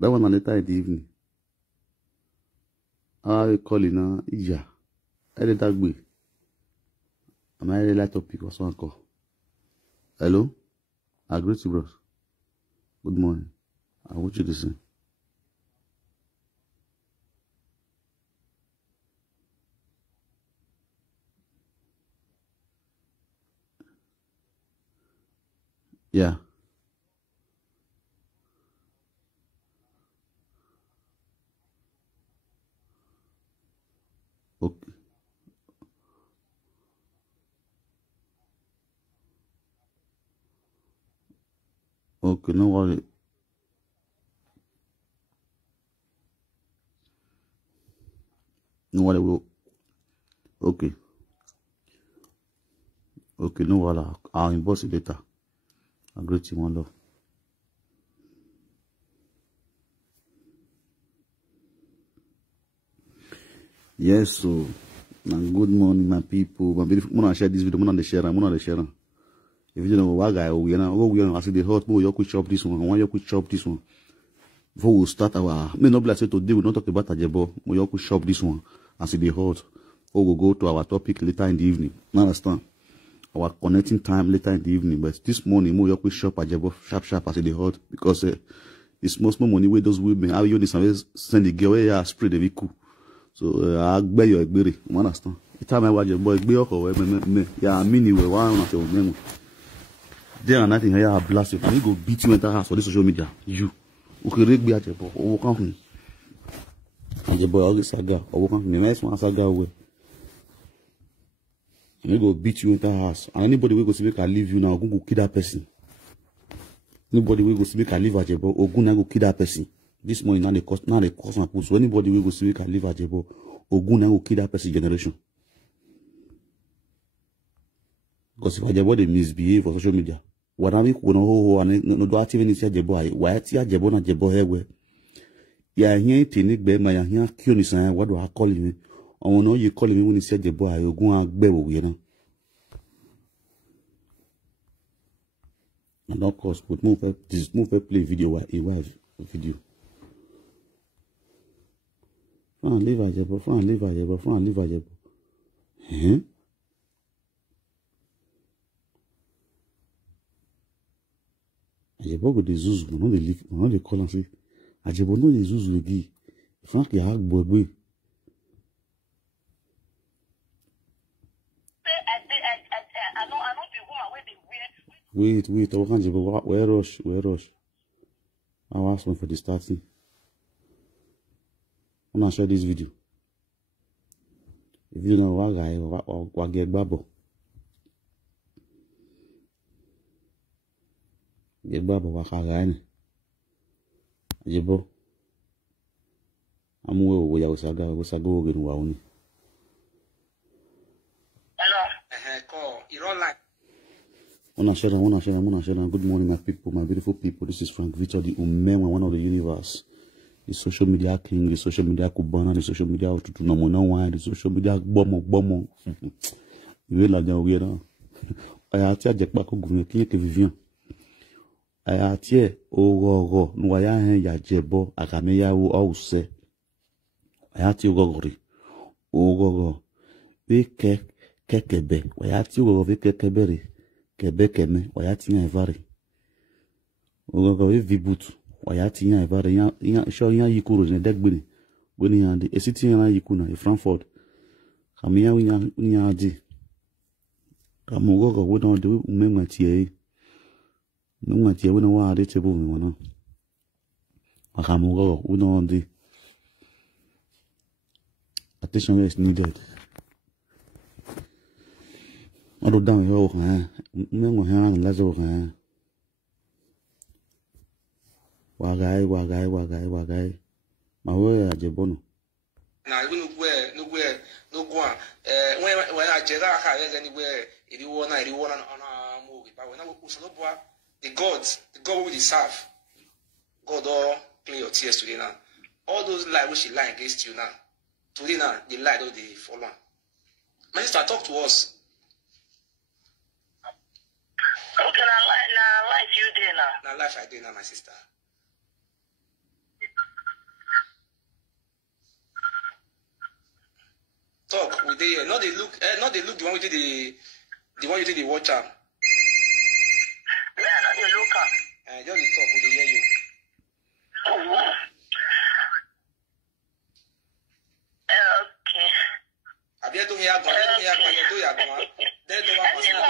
That one later in the evening. I call it now. Yeah. I did that way. Am I like topic or something call? Hello? I greet you, bros. Good morning. I want you to listen. Yeah. Okay. Okay, no worry. No worry. Okay. Okay, no worry. I'll inbox you later. I'll greet you, one love. Yes, so good morning, my people. My beautiful, I'm gonna share this video. I'm gonna share. If you know what guy, we are asking the hot. You could chop this one. I want you could chop this one. Before we start our, may not be like say today we not talk about Ajebo. You could chop this one. As the hot. Or we'll go to our topic later in the evening. You understand? Our connecting time later in the evening. But this morning, you could shop Ajebo sharp as the hot because it's most money where those women. How you this send the girl where spray the vehicle. So I gbé your egbere, you understand? The time I watch your boy gbé ọkọ me yeah mini we one na tell me. There and nothing here I blast you. You go beat you enter house for this social media. You. Okay gbe Ajebo. Owo kan fun. Ajebo ogi saga. Owo kan fun. Me nice one saga we. You go beat you enter house. And anybody we go see make I leave you now, go kill that person. Anybody we go see make I leave Ajebo, Ogun na go kill that person. This morning now they cost my post. So anybody will go see we can live Ajebo, Ogun will kill that person generation. Because if Ajebo they misbehave for social media, what are we going no do active in Ajebo? Why ti Ajebo na Ajebo here? Ya here technique be ma ya here kill ni san. What do I call him? I know you call him when he said Ajebo I Ogun agbe wo we na. And of course, put move play video a live video. Leave Ajebo. Ajebo go the zuzu, no they leave, no they call and say, Ajebo no the zuzu again. Frank ya boy. Wait, I can't Ajebo, where rush? I'll ask one for the starting. I'm gonna share this video. If you know what guy or get babo. Get babo wakagani. Ajebo. Amwe we ya usaga ogen wauni. Hello. Call. You don't like. Wanna share. Good morning, my people, my beautiful people. This is Frank Victor, the Umema, one of the universe. The social media king, the social media kubana, the social media the social media bomo. You la jan we na. Aya ti ajepa ko gun ki ke Vivian. Aya ti e ogogo nu aya hen ya Ajebo akame ya wo ose. Aya ti ogogori. Ogogo. We kekebe. Aya ti ogogo we kekebere. Kebe keme. Aya ti yan evare. Ogogo we vibutu. Wayati ya evare ya show ya yikuru ne degbini woni ya de esiti ya yikuna e Frankfurt kamiya nya adi kamugogo we don de umematie we no wa de table me wona akamugogo we don de attention is needed. I do down yo mengo ha lazo ha Wagai. My way Ajebo no. Now we no go. When I jeda ha anywhere, it won on movie. But when I was the God we serve. God all play your tears today now. All those lies which he lie against you now. Today now, the lie don't they follow. My sister, talk to us. Okay, now life you there now. Now life I do now, my sister. They not they look the one with the one you did the watch am. Yeah, not the look am. Just the talk with the hear you. Okay. Abi e do hear gan, e do ya gan. They do one person.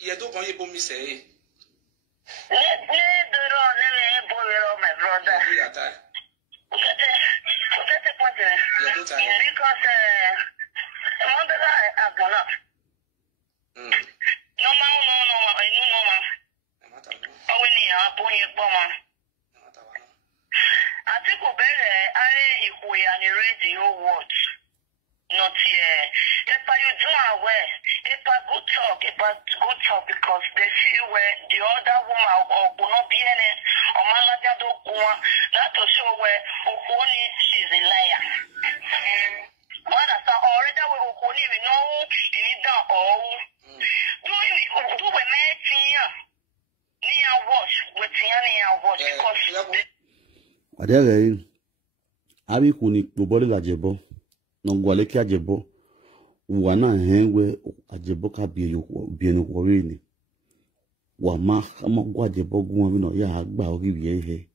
Ye do kan ye bo mi say. My brother. Yeah, time. Forget the point. Yeah, do time. Because I've gone up. Normal. Oh, we need a boy, bomber. I think we're better. If we are in radio words, not here. If you do aware, if I good talk, because they see where the other woman or not be in it, or Malagado, that to show where Okoni she's a liar. What I saw already with Okoni, we know you need that all. Do we make here? Near watch with near watch because. Adere abi kuni gbobole la jebo no gwale ki ajebo wa na henwe ajebo ka bienu kwori ni wa ma gwa jebo gun mi no ya agba ori wi ehe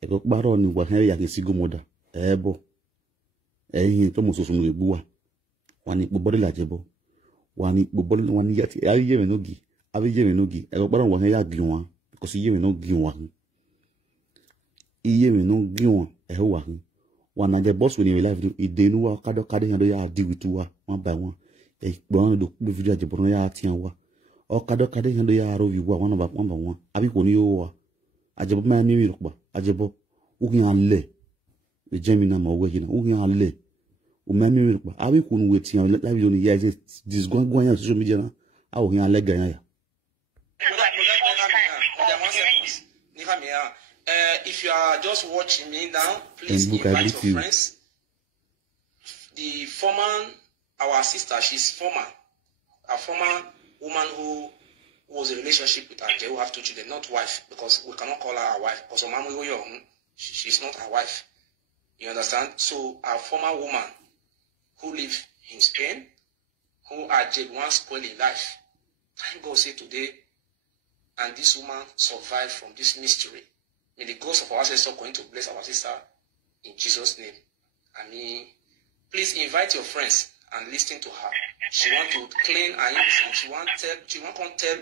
e ko paro ni wa hen ya ke sigo moda ebo eyin to mo so sun egbuwa wa ni gbobole la jebo wa ni gbobole wa ni yati ayi yeme nogi abi yeme nogi e ko paro wa hen ya gbin wa because yeme no gbin wa iye mi no giwon wa na je boss we ni live idenu wa kado yan do ya di with wa one by one gbon do pe video je bono ya tian wa o kado yan do ya ro wi wa one by one abi ko ni yo wa ajebo ma ni mi ro pa ajebo u kin ale e je mi na mo we na u kin ale o ma ni mi ro pa abi ko nu we tian live video ni ya je this gwan yan social media na a o kin ale gan ya if you are just watching me now, please invite your friends. The former, our sister, she's former, a former woman who was in a relationship with Anje, who have 2 children, not wife, because we cannot call her our wife, because she's not our wife. You understand? So, our former woman who live in Spain, who Anje once spoiled in life, thank God say today, and this woman survived from this mystery. May the ghost of our ancestors going to bless our sister in Jesus' name. I mean, please invite your friends and listen to her. She want to clean her innocence. She want to tell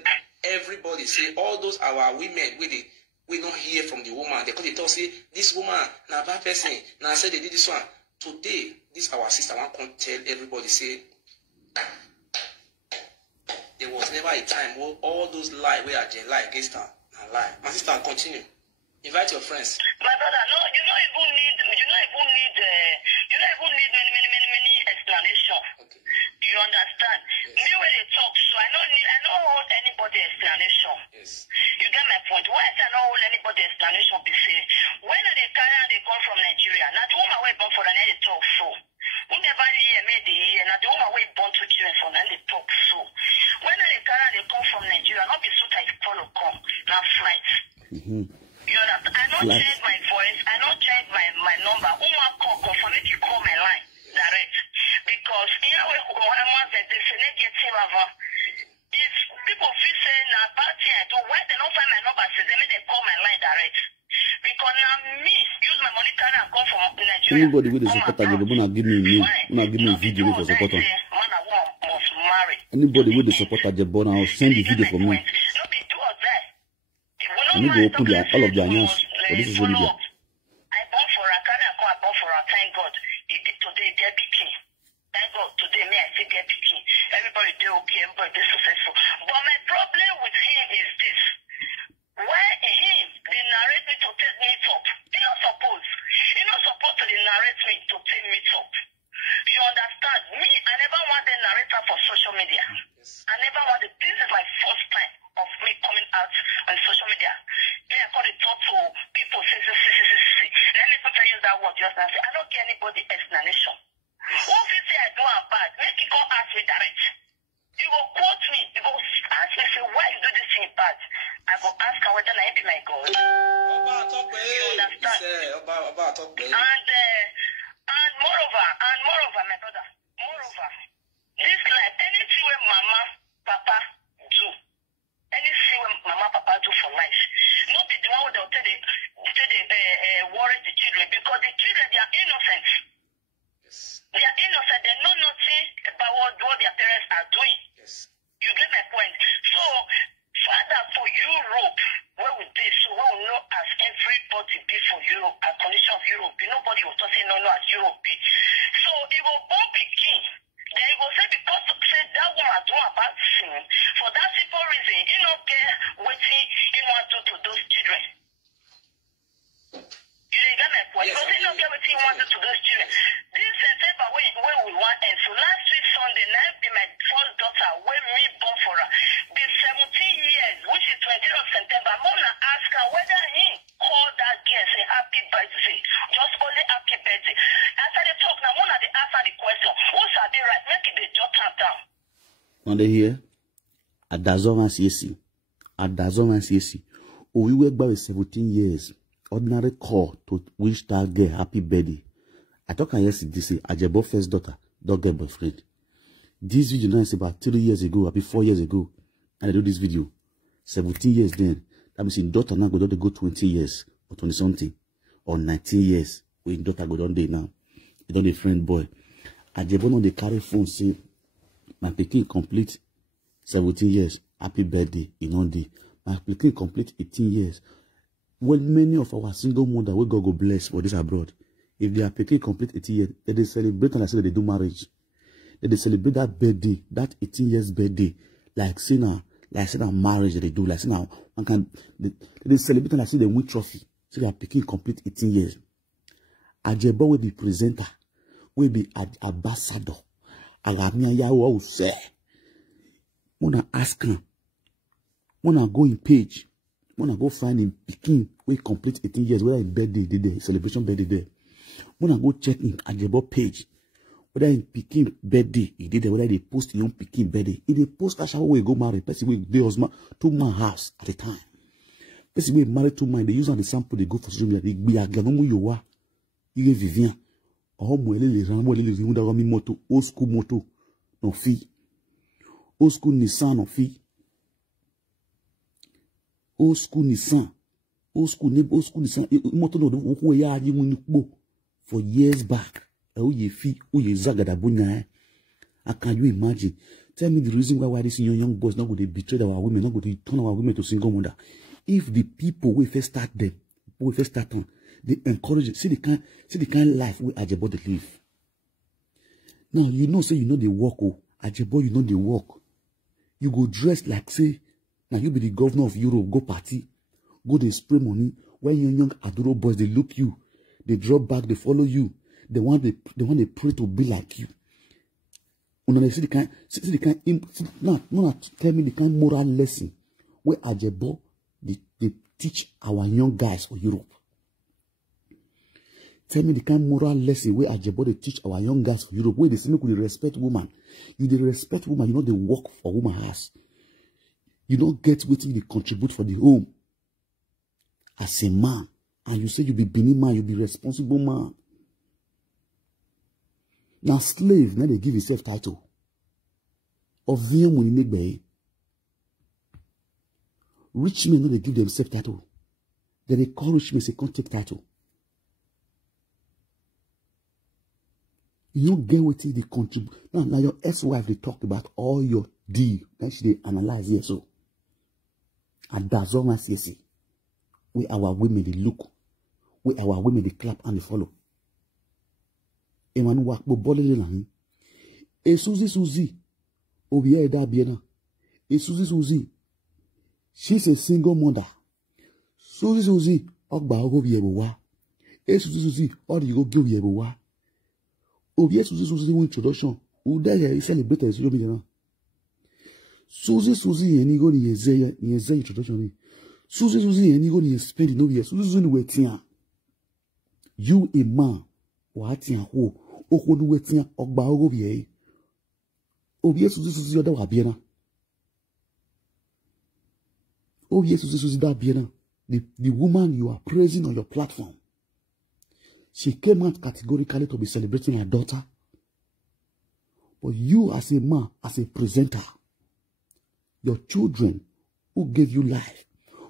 everybody, say all those our women we don't hear from the woman. They come to talk, say this woman na bad person. Now say they did this one. Today, this our sister want to tell everybody, say there was never a time where all those lie we are lie against her and lie. My sister, continue. Invite your friends. My brother, no, you don't even need many explanation. Okay. You understand? Yes. Me when they talk, so I don't hold anybody explanation. Yes. You get my point. Why I don't hold anybody explanation? Be say when they carry and they come from Nigeria, now the woman way born for the they talk so. Who never hear made the year, now the woman way born to children for and they talk so. When they carry and they come from Nigeria, not be so tight follow come, now flight. You understand? I don't change my voice. I don't change my number. Who want call for me to call my line direct? Because here we they say negative avant. If people feel say na bad thing I do, why they don't find my number? Say they call my line direct. Because now me use my money card and come from Nigeria. Anybody with the support I give me video for support. Anybody with the support I give I'll send the video for me. I need to open all of their names, but this is really good. I bought for a car, I bought for a thank God. Today, they're picking. Thank God, today, me, I say they're picking. Everybody, they're okay, everybody, they're successful. But my problem with him is this. Why they narrate me to take me top? You're not supposed to narrate me to take me top. You understand? Me, I never want the narrator for social media. Yes. I never wanted. This is my first time of me coming out on social media. Then I got to talk to people. Say. Let me tell you that word just now. I don't get anybody explanation. Who if you say I do am bad, make you go ask me direct. You go quote me. You go ask me, say, why you do this thing bad? I go ask her whether I be my God. You understand? And But the children, they are innocent. Yes. They are innocent. They know nothing about what their parents are doing. Yes. You get my point? So, Father, for Europe, where we did, so we will know as everybody be for Europe, as condition of Europe. Nobody will talk say no as Europe be. So, it will bomb the king. Then he will say, because say that woman do about sin, for that simple reason, he don't care what he wants to do to those children. You didn't get my point? Because he don't care what he wants to do to those children. This September, where we want end. So last week Sunday, now be my first daughter, where me born for her, be 17 years, which is 20th of September. I'm gonna ask her whether he called that girl say happy birthday. Just only happy birthday. After they talk, now I'm gonna answer the question. Who's are they right? Make it the jot down. On the here, at Dazoma CSC, at Dazoma CSC, we were about 17 years. Ordinary call to wish that girl happy birthday. I talk yesterday, say Ajebo first daughter, don't get boyfriend. This video now is about 3 years ago, maybe 4 years ago. And I do this video. 17 years then. That means in daughter now go 20 years or 20 something. Or 19 years. When daughter go down there now. You don't a friend boy. Ajebo no they carry phone say my pikin complete 17 years. Happy birthday. You know the my pikin complete 18 years. When many of our single mother will God go bless for this abroad. If they are pikin complete 18 years, they celebrate and I say they do marriage. They celebrate that birthday, that 18 years birthday, like saying a marriage that they do, like saying one can they celebrate and I say they win trophy. So they are pikin complete 18 years. Ajebo will be presenter, will be ambassador. Agamia Yawa will say, wanna ask him, wanna go in page. When I go find him picking, we complete 18 years, whether in birthday, the celebration birthday there. When I go check in Ajebo page, whether in picking birthday, he did whether they post young picking birthday. If they post cash how we go marry, person we they husband 2 man house at a time. Person we married 2 man, they use on the sample, they go for social media, they be a ganomu yowa, you Vivian, or Mwele, Rambo, Lili, moto, old school moto, no fee. Old school Nissan, no fee. Old school Nissan, motor no ya for years back. Oh ye fee, oh ye zagadabunya. Can you imagine? Tell me the reason why these young boys not going to betray our women, not going to turn our women to single mother. If the people we first start them, we first start on, they encourage it. See the kind of life we Ajebo they live. Now you know, say you know they work, oh Ajebo, you know they work. You go dress like say. Now you be the governor of Europe, go party, go they spray money. When young adoro boys, they look you, they drop back, they follow you. They want they pray to be like you. When they see the kind, no, tell me the kind of moral lesson where Ajebo they teach our young guys for Europe. Tell me the kind of moral lesson where Ajebo they teach our young guys for Europe, where they say, look, they respect woman. You they respect woman, you know they work for woman house. You don't get what they contribute for the home as a man. And you say you be beneath man, you be responsible man. Now slave, now they give yourself title. Of them when you make by rich men, now they give themselves title. Then they call rich men, say, can't take title. You don't get what they contribute. Now your ex-wife, they talk about all your deal. Then they analyze here, so. And that's all I see. Where our women they look, where our women they clap and they follow. Emmanuel Wakbo Bolele Lahin. E Suzy, Obiya Eda Biena. E Suzy, she's a single mother. Suzy, Ogba Ogo Yebuwa. E Suzy, or you go give Yebuwa. Obiya Suzy introduction. Uda ya celebrate as you be. Suzy and you go to Yeze introduction. Suzy and you go to spend no year. Suzy waiting. You a man, what ya ho, Okodu waiting, Ogba Ogo Ye. Obiya Suzy other Wabiana. Obiya Suzy that Biana. The woman you are praising on your platform. She came out categorically to be celebrating her daughter. But you as a man, as a presenter, your children who gave you life,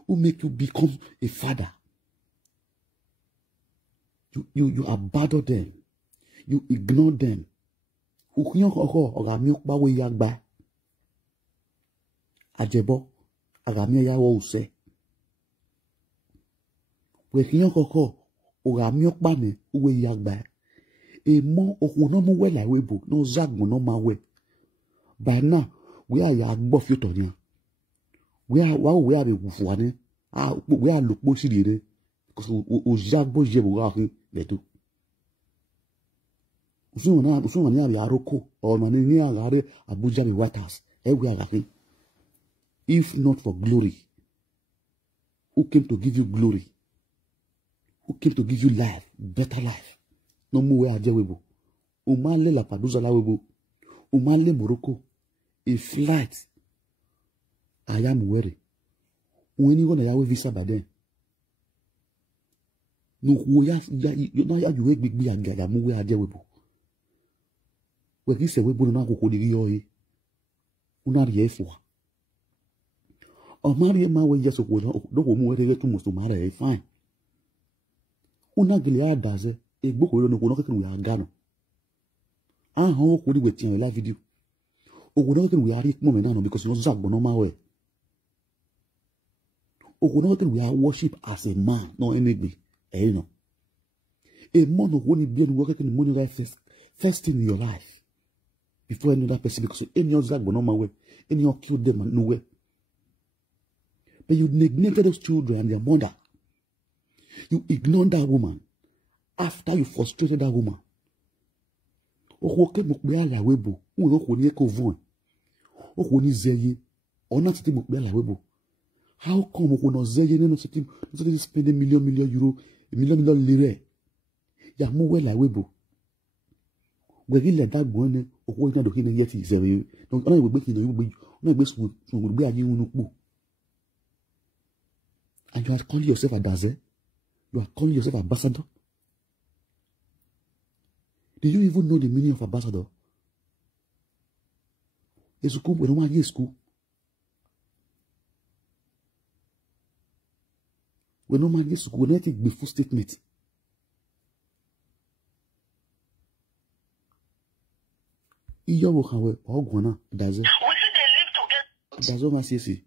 who make you become a father, You abandon them. You ignore them. Ukiyon koko ogami okpawe yagba. Ajebo agami yawo use. Wekiyon koko ogami okpane uwe yagba. E mo okuno mu we la webo no zagmo no mawe. By now we are yagbo fiotonya. We are be wufuane. We are look boshire because o jagbo jebo gafi letu. Usumana ya Aroko or Manini Agare Abuja be White House. If not for glory, who came to give you glory? Who came to give you life, better life? No more Ajewebo. Umale la Padusa Lawebo. Umale Morocco. A flight. I am weary. When you gonna have visa by then? No, we have you wake big and get a move Ajewebo. Where say we put on a una for. Or marry my way just no more too much to marry, fine. Una gilia does a book we don't know we are gone. Ah, how could we in a live video? O would we are it moment because you know Zach Bonoma way. O would we are worship as a man, no enemy, you know. A man of one be working in money life first in your life. Before another person, because any other Zach Bonoma way, any of killed them and no way. But you neglected those children and their mother. You ignored that woman after you frustrated that woman. How come we not spend million euro, million lire? Ya mu we la webo. We let that go on. O na do kini yet is no na we make you no gbe so we gbe aye unu po. And you are calling yourself a daze? You are calling yourself ambassador? Do you even know the meaning of ambassador? We don't want school. We don't want school. We don't take before statement. Iyo wo kan we ogona daze. Dazo ma sisi.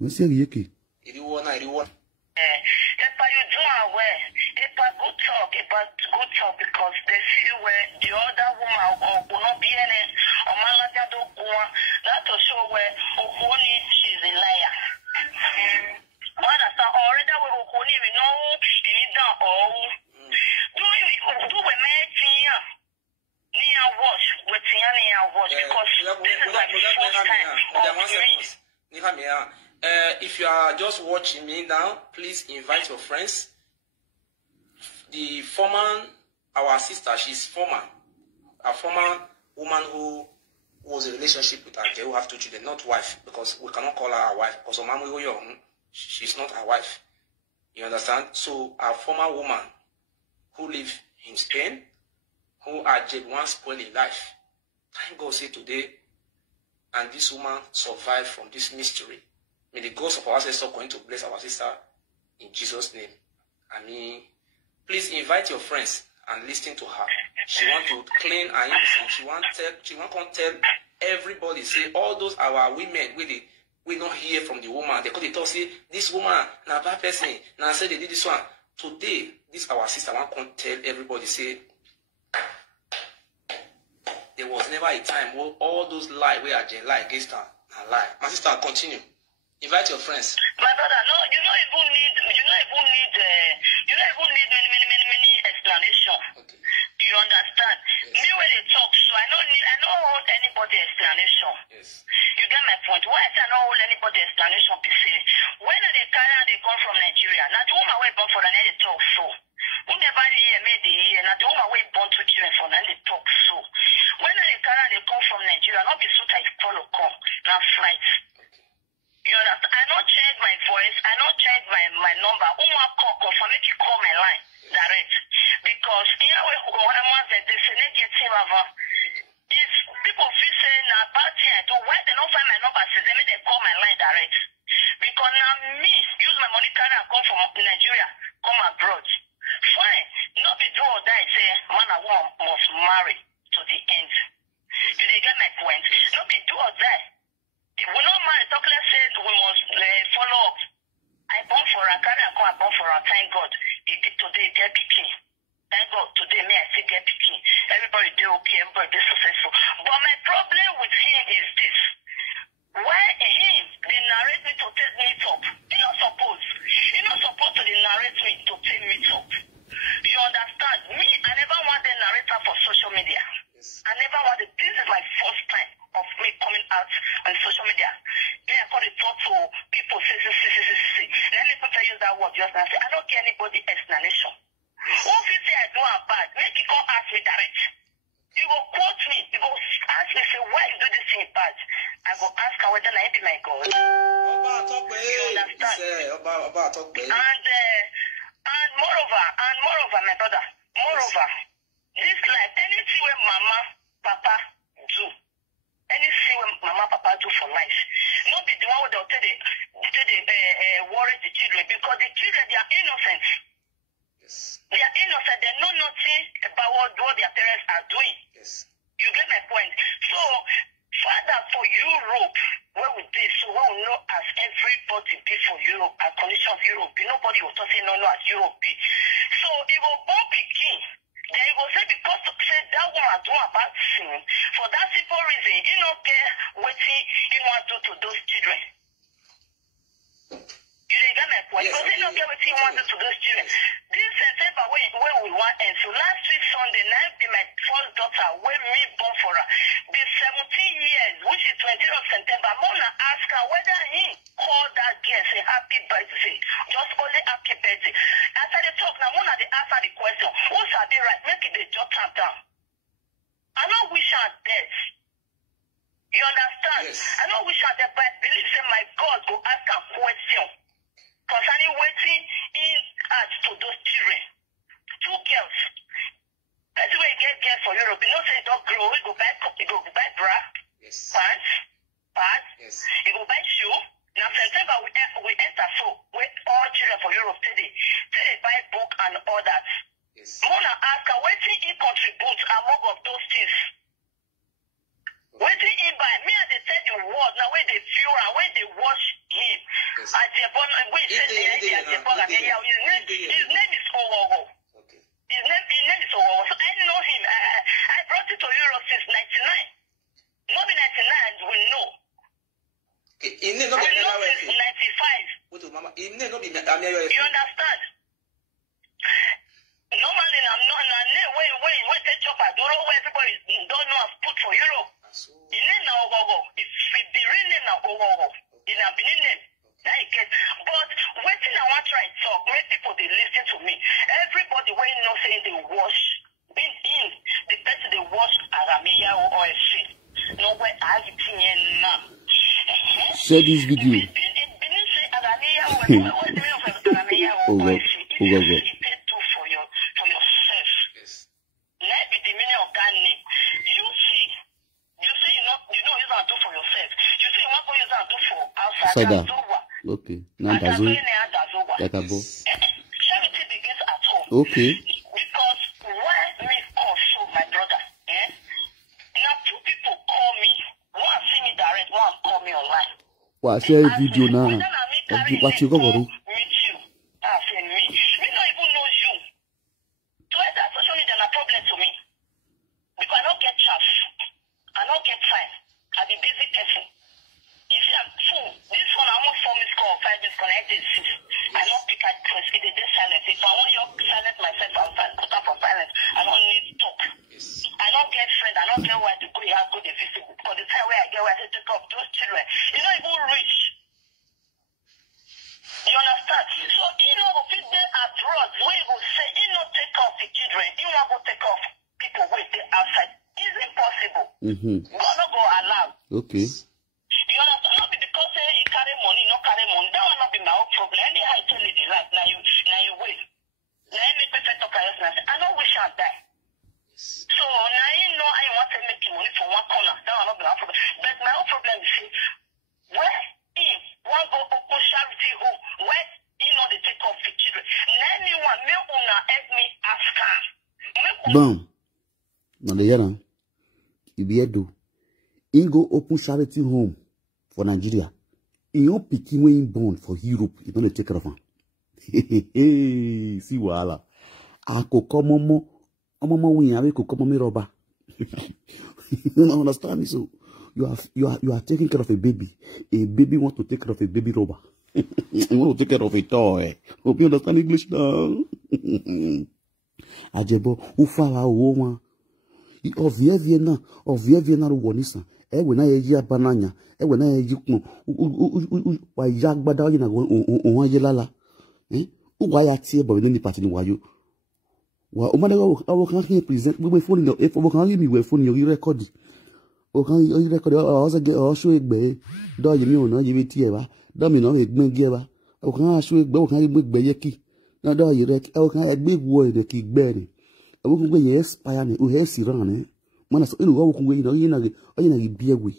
We say yeke. Iriwona. Good talk because they see where the other woman will not be any or Malajado that to show where Okoni she's a liar. What I saw already with Okoni, we know in that all. Do we make near wash with near wash because this is like the first time. If you are just watching me now, please invite your friends. The former, our sister, she's a former woman who was in a relationship with Ajay, who have 2 children, not wife, because we cannot call her our wife, because she's not our wife. You understand? So, a former woman who lives in Spain, who Ajay once spoiled in life. Thank God say today, and this woman survived from this mystery. May the ghost of our ancestors going to bless our sister in Jesus' name. I mean, please invite your friends and listen to her. She want to clean her innocence. She want to tell everybody, say all those our women we don't hear from the woman. They could talk say this woman na bad person. Now say they did this one. Today, this our sister want to tell everybody say there was never a time where all those lies we are lie against her and lie. My sister, continue. Invite your friends. My brother, no, you don't even need many explanation. Okay. Do you understand? Yes. Me when they talk, so I don't hold anybody explanation. Yes. You get my point. Why I don't hold anybody explanation? Be say when they carry they come from Nigeria. Now the woman way born for the they talk so. Who never hear made the year. Now the woman way born to children for the they talk so. When they carry they come from Nigeria, not be so tight follow come. Now flight. You understand? I don't change my voice. I don't change my number. Who want call for me to call my line direct? Because here when I'm at the negative of if people feel saying about here, so why they don't find my number? Say they call my line direct. Because now me use my money carry and come from Nigeria, come abroad. Fine. Not be do man and woman must marry to the end. Do they get my point? No be do or die. If we not marry, Tokle said we must follow up. I born for a carry and come, I born for a thank God. Today get picking. Thank God today me I still get picking. Everybody do okay, everybody be successful. But my problem with him is this. Why him they narrate me to take me top? You're not supposed to narrate me to take me top. You understand? Me, I never want the narrator for social media. Yes. I never wanted. This is my first time of me coming out on social media. Then I call it talk to people, say. Let me tell you that word just now. I don't get anybody explanation. Who if you say I do am bad, make you come ask me direct. You go quote me. You go ask me, say, why you do this thing bad? I go ask her whether I be my God. You understand? And moreover, my brother, this life, anything where mama, papa do, anything where mama, papa do for life, not be the one where they'll tell they worry the children, because the children, they are innocent. Yes. They are innocent. They know nothing about what their parents are doing. Yes. You get my point? So, Father, for Europe, where we did, so we will know as everybody be for Europe, as condition of Europe, nobody will talk say no as Europe be. So, it will born begin. Then he will say, because to say that woman do a bad thing, for that simple reason, you don't care what he want to do to those children. You didn't get my point. Because he don't care what he wants to do to those children. This September, where we want end. So last week Sunday, now be my first daughter, when me born for her, be 17 years, which is 20th of September. I'm gonna ask her whether he called that girl, say happy birthday. Just only happy birthday. After the talk, now I'm gonna answer the question. Who's are they right? Make it the jot calm down. I don't wish her death. You understand? Yes. I don't wish her death, but I believe say my God go ask her question concerning waiting in heart to those children. 2 girls. That's the way you get girls for Europe. You know, say it don't grow. You go buy bra, yes. Pants, yes. You go buy shoe. Now September we enter so with all children for Europe today. Say they buy book and all that. Yes. I wanna ask her waiting he contribute among of those things. Waiting he buy me and they tell the word now when they feel and when they watch him. Yes. At the born when he said his name is Owowo. Okay. His name is Owowo. So I know him. I brought it to Europe since 99. Not in 99 we know. Okay. I know since 95. You understand? Normally I'm not when they job I don't know where everybody don't know I've put for Europe. It's the real name now Owowo. It's a Benin name. But waiting I want to try to talk, make people they listen to me. Everybody when you know saying they wash in the person they wash Aramia or a shit. No way I now. Share this video. Sada. Okay. Now Dazo. Yakabo. Charity begins at home. Okay. Because why me also my brother? Now 2 people call me. One see me direct, one call me online. Well, share a video now. What you go for? Meet you. I say me. Me don't even know you. So that social media is a problem to me. Because I don't get chance. I don't get time. I be busy person. You see, I'm full. This one, I want 4 minutes call, 5 minutes connect this. I don't pick at press. It is silence. If I want you to silence myself, I'll put up for silence. I don't need to talk. Yes. I don't get friends. I don't get where to go. You have to go to visit. Because the time where I get where I say take off those children, you don't even reach. You understand? So, you know, if they abroad, where you go say, you know, take off the children, you want to take off people with the outside. It's impossible. God not go allow. Okay. You understand? Not because you carry money, not carry money. That will not be my own problem. Anyhow, I tell you the right. Now you wait. Now you make perfect talk. I don't wish I'd die. So now you know I want to make money from one corner. That will not be my problem. But my own problem is where if one go open charity home, where you know they take off the children. Now anyone may wanna help me ask her. Boom. Now the year, if you do, you go open charity home for Nigeria. In your picking when born for Europe, you don't take care of him. See wala. Ako komomo, omomo win ko komomo roba. You don't understand me? So you are taking care of a baby. A baby wants to take care of a baby robber. You want to take care of a toy. Hope you understand English now. Ajebo ufala woman. Ovie viena rugonisa. Ewe na yeji abananya. Ewe na yeji kuno. Wa yagbada oyi na onwa yelala. Uwa ya tie bo ni party ni wayo. Wa o made awo kan ki present gbogbo phone ni e fo kan mi we phone yo record. O kan yo record o se o show egbe do yi mi o na yi ti e ba. Do mi no egbon gi e ba. O kan show egbe o kan ri egbe yeki. Na do yi rek o kan egbe wo e ki gbe ni. O kun gbe yes pa ni o he si ran ni. Mana so inu wo kun gbe ni na gi bie we.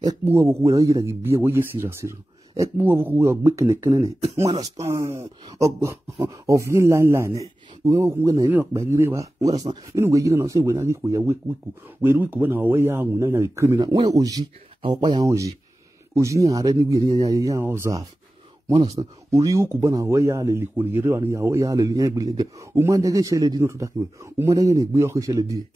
E pu wo kun we na gi bie we yesi ra siro. E pu wo kun we ogbe kene ni. Mana stand of yin line we wo kun we na ni okpa gire ba. Mana stand inu we yin na so we na gi ko ya wiku we na we ya hu na criminal. We oji awo pa ya oji. Oji ni are ni we ni ya observe. Mana stand uri uku bana we ya le li ko le yere wa ni ya we ya le li yan gbele. O ma de ge sele di no to dakiwe. O ma de ge ni gbe oko sele di.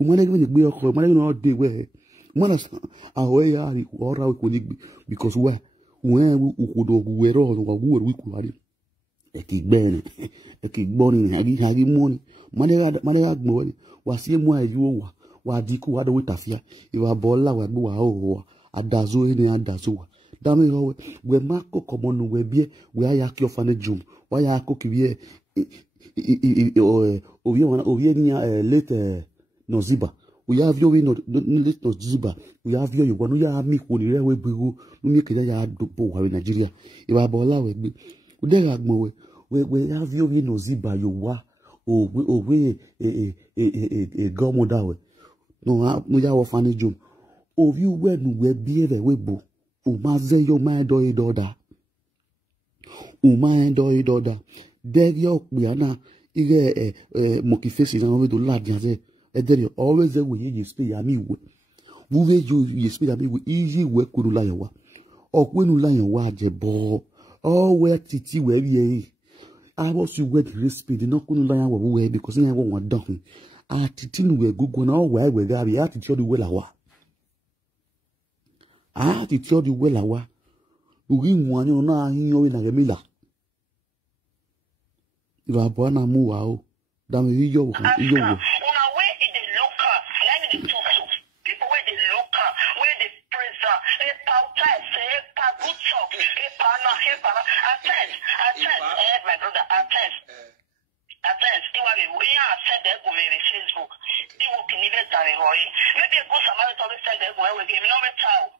O ma de ge ni gbe oko, o ma de ge no de we. Mana stand awe ya ri ora we ko ni because we ukodo guwero wa guwero wiku ari. E ki gboni ni hagi money. Mane ga gbo ni. Wa si mu ayu wa diku wa do tafia. Iwa bola wa gbo wa o adazo ni adazo wa. Dame ho we mako komonu we bie we aya ki orphanage home. Wa ya ko ki bie ovie ni late Noziba. We have your no late Noziba. We have your one ya mi ko ni re we biru ni ke ya do wa Nigeria. Iwa bola we gbe. We dey agmo we have your Noziba yo wa o we gomo da we. No ya orphanage home. Ovi we nu we bie re we bo. Umaze yo mind do idoda. Umind do idoda. Beg yo piana ige monkey faces and we do lad yanze. Edere always we ye speak ya mi we. We you speak ya mi we easy we kuru la yawa. Okwenu la yawa jebo. Oh we titi we ye. I was you we the speed no kunu la yawa we because yan wo wan don. Ah titi nu we gugu na we ga bi attitude we la wa. Ah, ti tio di wela wa. Ugi nwanyo na ahinyo we na gemila. Iba bwana mu wa o. Dame hiyo wo. Una we in the local, like the talk to. People where the local, where the prison, a pauta, say pa good talk, a pa na he pa attend, my brother, attend. We are said that go me Facebook. They will can even tell me hoy. Maybe a good Samaritan will send that go we give no better.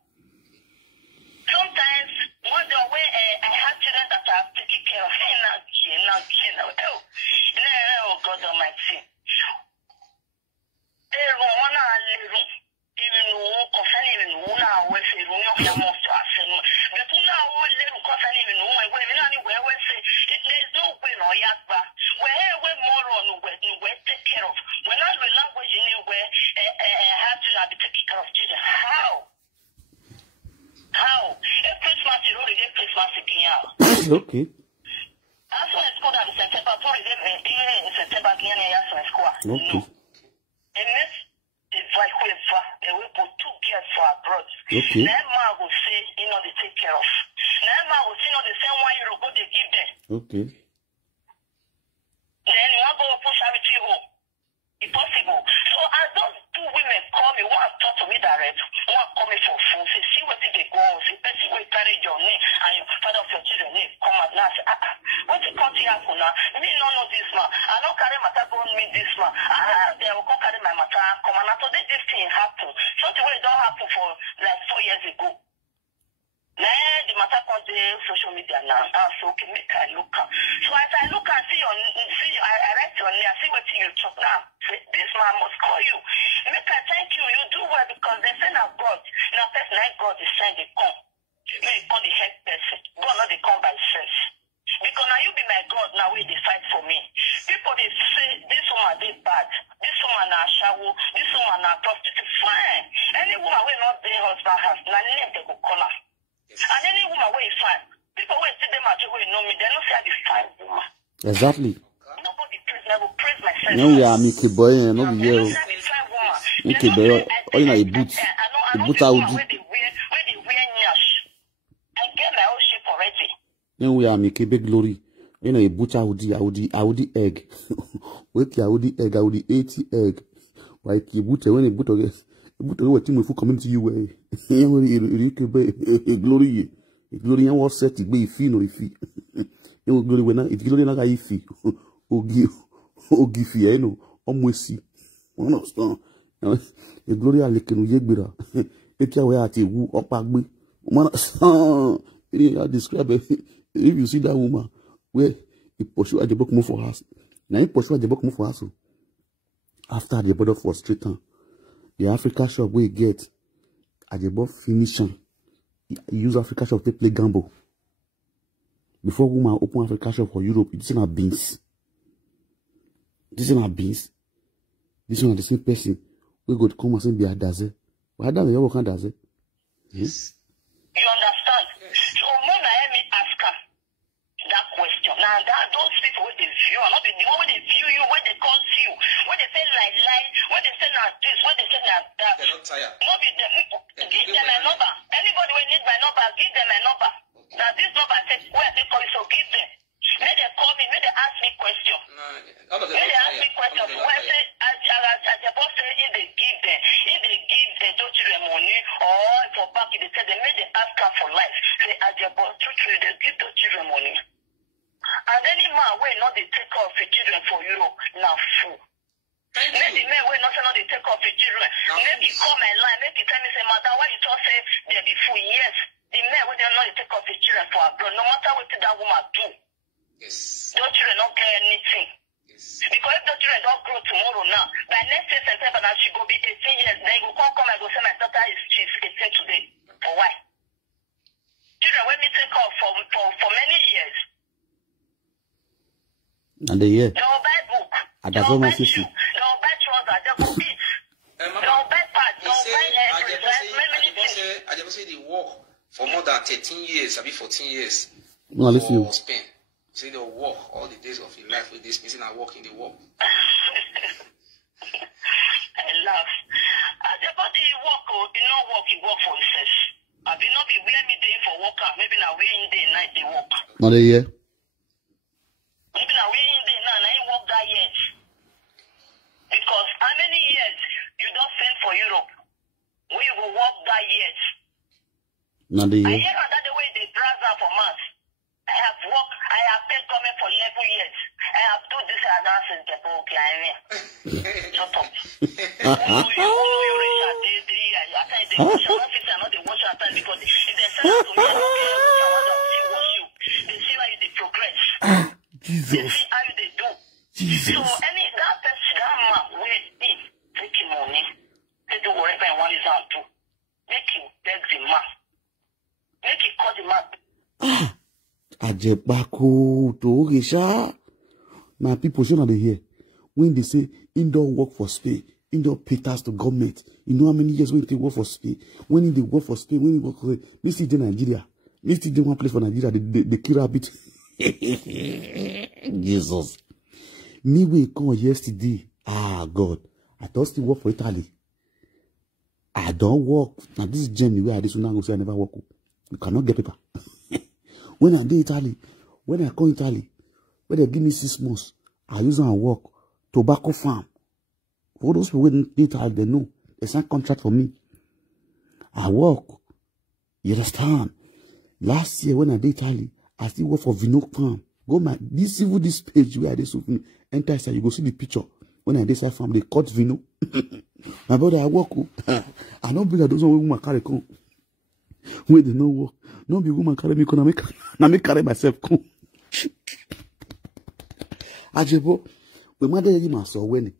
Sometimes, one day where I had children that are taking care of oh God Almighty. They want to live even concerning Una with a room of your most awesome. But Una will live concerning Una when anywhere we say there's no way no yakba. Where we more on where take care of. When I will language anywhere, have to be taking care of children. How? If Christmas is already Christmas again. Okay. That's why it's called September. In September again, that's school. Okay. And this is like we put 2 girls for abroad. Okay. Never will say, they take care of. Never will say, the same €1 go they give them. Okay. Then you want to go push charity home. It's possible. So as those 2 women call me, one talk to me direct, one call me for phone, say, see what they go, see person will carry your name and your father of your children name, come out now, say, what you come to happen now? Me no know this man. I don't carry matter go meet this man. They will come carry my matter, come and now today this thing happen. Something way don't happen for like 4 years ago. Nah, the matter comes to social media now. So okay, make I look. So as I look and see I write your name, I see what you talk now. Say, this man must call you. Make I thank you. You do well because they send a God. Now, person like God is send they come. May you come the head person. God not they come by sense. Because now you be my God, now where they fight for me. People they say this woman they bad. This woman a shower, this woman a prostitute. Fine. Any woman will not be husband house, na name they go call her. And any woman will fine. People will see them at you know me, they don't say I be fine woman. Exactly. Nobody praise me, I will praise myself. No, we are Mickey boy, and no, we are Mickey boy. All in a boot. A boot out. Where they wear nyash. I get my own shape already. No, we are Mickey big glory. You know, a butcher Audi egg. Wait, Audi egg, Audi 80 egg. Like you butcher when a butcher what team will come to you way. You can be a glory. A glory and was set to be fee no fee. You will glory when it's glory like a fee. Give you no, almost see. One of stone. A glory are like no yegbira. It's a way at a woo up a way. I describe it. If you see that woman where he pursue at the book move for us. Now he pursue at the book move for us. After the border for straight time, the Africa shop where he get at the book finishing. He use Africa shop to play gamble. Before woman open Africa shop for Europe, this is not beans. This is not beans. This is not the same person. We go to come and say be a daze. Why don't you work on daze? Yes. You understand? Yes. So when I ask her that question, now that those people when they view, not the one when they view you, when they call you, when they say lie, when they say not this, when they say not that. They're not tired. Not be them. Give them a number. Anybody will need my number, give them a number. Now this number says where they call you, so give them. May they call me, may they ask me question. May they ask me question. When say as the boss say if they give them, if they give the children money or for back they say they may they ask her for life. Say as the boss truly they give the children money. And any man will not they take off the children for Europe now fool. Maybe men will not say no they take off the children. Maybe come and lie, maybe tell me say madam why you talk say they be fool. Yes, the men will not they take off the children for abroad. No matter what that woman do. Yes. Those children don't care anything. Yes. Because if those children don't grow tomorrow now, by next year September now she go be 18 years, then you go come and go say my daughter she's 18 today. For why? Children when me take off for many years. And the year. They will buy book. They will buy shoe. They will buy trousers. They will eat. They will buy pads. They will buy everything. I never say they work for more than 13 years, I mean 14 years. No, listen. For Spain. Say they'll walk all the days of your life with this person and walk in the walk. I laugh. As the body walk, you know walk, you walk for himself. I will not be where me day for walk out. Maybe now where in day night they walk. Not a year. Maybe now where in day now I walk that yet. Because how many years you don't send for Europe? Where you will walk that yet? Not a year. I hear that the way they browse out for mass. I have worked, I have paid government for 11 years. I have do this and that since the book. Shut up. You Richard, they wash your office and not they wash your time because if they send out to me, I don't care which one wash you. They see how you they progress. Jesus. They see how you they do. Jesus. So any that person, that man will be taking money. They do whatever I want his hand to. Make him beg the man. Make him call the man. Ajebako to Risha. My people should not be here. When they say indoor work for Spain, indoor pay tax to government, you know how many years when they work for Spain? When they work for Spain, when they work for this is Nigeria. This is one place for Nigeria, they kill a bit. Jesus. Me we come yesterday. Ah God. I thought still work for Italy. I don't work. Now this is Germany where I this one go say I never work. You cannot get paper. When I do Italy, when I come Italy, when they give me 6 months, I use and work. Tobacco farm. For those people in Italy, they know. They sign contract for me. I work. You understand? Last year when I did Italy, I still work for Vino farm. Go this page where I did something. Enter inside, you go see the picture. When I did that farm, they cut Vino. My brother, I work. I don't believe that those women carry come. Where they no work. No be woman carry me, na me carry myself come. Ajebo, we mother yi ma so we ni.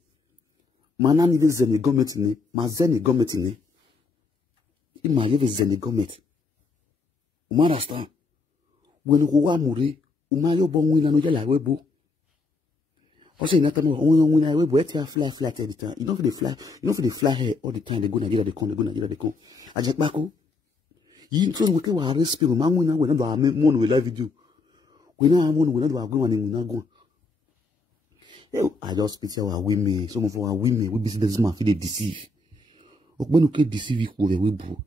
Mana ni zeni government ni, ma zeni government ni. I ma live zeni government. You understand? When you wa muri, uma yo bon wina no yala webo. Also, in that time, when I wait to fly all the time. You know, for the fly here all the time. They go Nigeria, they come. I just back. You know, we can arrest people. Man, we not do our money with live video. We not have money. We not do our going and we not go. I just pity our women. Some of our women, we businessmen feel they deceive. When you can deceive you, we bro.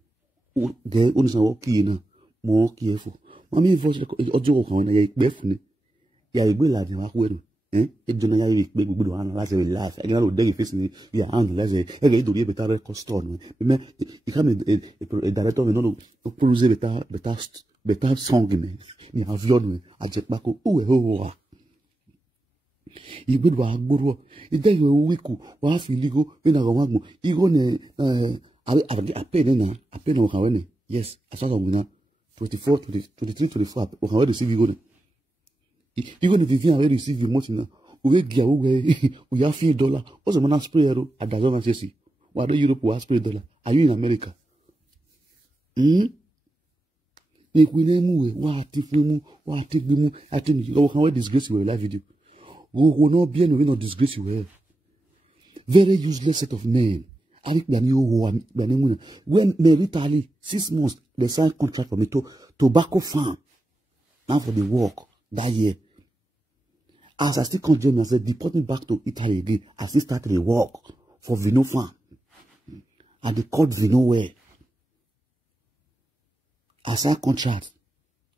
They only say okay na, more careful. Mami voice the audio kan na ya ipe fun ni. Ya igbe la ni wa ku eru. Ejona ya ipe gbogbo do an last laugh. E gana dey face ni ya hand last. E ga do better record store no. Me e come a director me no produce better song me. Me avion me ajepako o. Igbe do agboro. E dey your week wa fi ligo me na go magmo. Igo ne I pay na wakawene. Yes, I saw them 24, 23, 24. Wakawene receive you go. You go to the thing where receive you much now. We get we have $50. What's the money spray ero? I don't know say. Why do Europe will spray $? Are you in America? Ni kwile mu wa atifu wa atigbimu. I think you wakawene disgrace you live video. Go no bien we no disgrace you. Very useless set of men. When Italy 6 months they signed contract for me to tobacco farm now for the work that year. As I still come Germany, I said deport me back to Italy again. I still started the work for Vino farm. And they called Vino where I signed contract.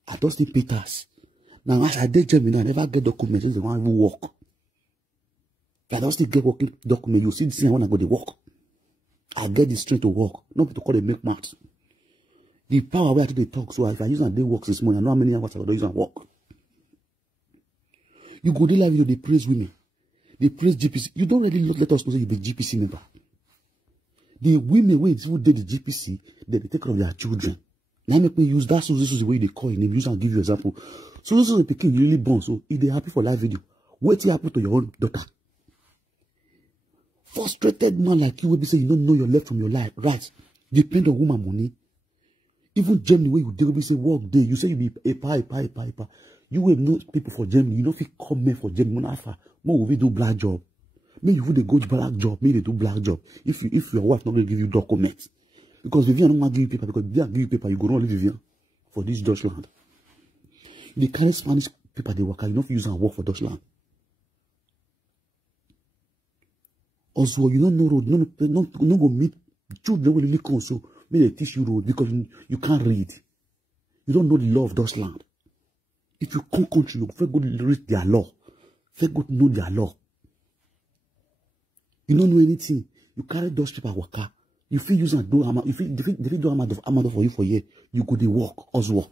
I don't still pay tax. Now as I did Germany, I never get documents. They want to work. I don't still get working document. You see this thing when I go to work. I get the strength to work, not to call it make maths. The power where I do talk, so if I use and they work this morning, I know how many hours I will use and work. You go to live video, they praise women, they praise GPC. You don't really let us know you be GPC member. The women when who did the GPC, they take care of their children. Now make me use that. So this is the way they call it. Use and give you example. So this is a picking you really born. So if they happy for live video, wait till happen to your own daughter. Frustrated man like you will be saying you don't know your left from your right. Depend on woman money. Even Germany where you do be say work day, you say you be a pie. You will know people for Germany. You don't feel come for Germany. More will we do black job. Maybe you would go black job. Maybe they do black job. If your wife not going to give you documents, because Vivian don't want to give you paper, because they give you paper, you go not leave Vivian for this Deutschland. They carry Spanish paper they work. You don't use and work for Deutschland. Also, you don't know road, no go meet children will really come, so may they teach you road because you can't read. You don't know the law of Deutschland. If you come country, you very good read their law. Very good know their law. You don't know anything. You carry those paper waka. You feel use and do amount. You feel do amount for you for year. You go to work also.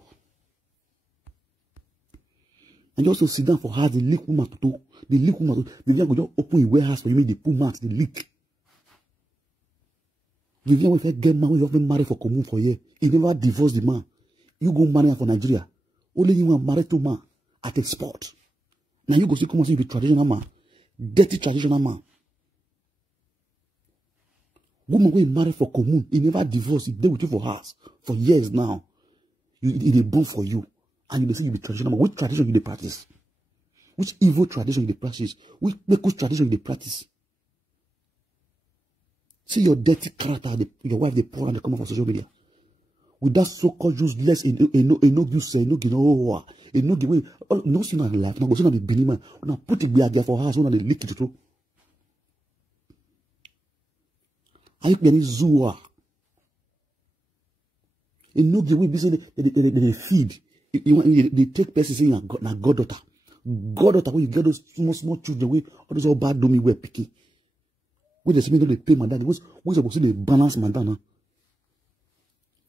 And you also sit down for hard the leak woman to do. The leak woman to the young go just open your warehouse for you make the pull mat the leak. The young if you get man you have been married for commune for year. He never divorced the man. You go marry for Nigeria. Only you are married to man at a spot. Now you go see come and see you be traditional man. Dirty traditional man. Woman when married for commune, he never divorced, he stay with you for house for years now. He born for you. And you say you be traditional man. Which tradition you dey practice? Which evil tradition you dey practice? Which tradition you dey practice? See your dirty character, your wife they pour and they come off on social media. With that so-called useless, no give way, no sin on the life, no go sin on the believer. Now put it there for house, now they leak it through. Are you getting Zua? In no give way, they feed. They take person saying na God daughter. God daughter when you get those small children wey all those all bad doing we picking. When they say they pay madam, we supposed to balance madam.